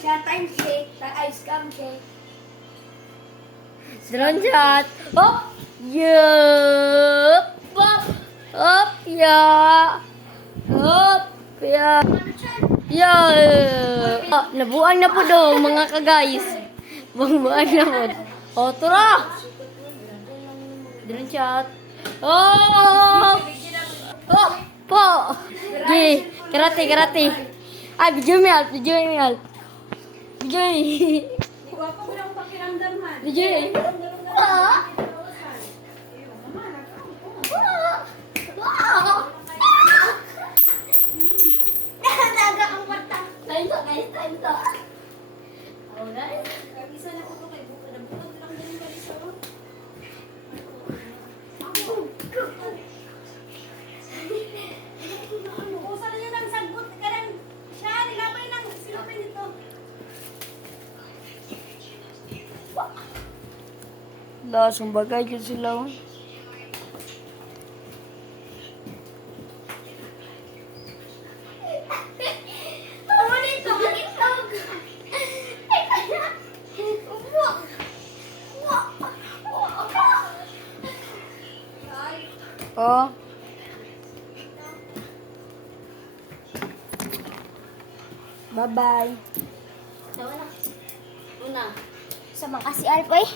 Siya times cake, ice cream cake. Drone shot. Hop! Yup! Hop! Ya! Hop! Ya! Ya! Oh, nabuang na po daw mga ka-guys. Buang-buang na po. Oh, tura! Drone shot. Oh! Oh! Po! Gi! Karate, karate. Ay, video mi al. Guwapo mo lang pakiramdam man. Video. Naga ang mata. Time to. Oh, guys. Isa na ko to kay buka na bukod lang din ba isa. Usa na yun ang sagot ka lang. Siya, nilapay ng silapin nito. Lasong bagay yun sila. Oh. Oh. Bye-bye. Una. Sa mga si Alpoy.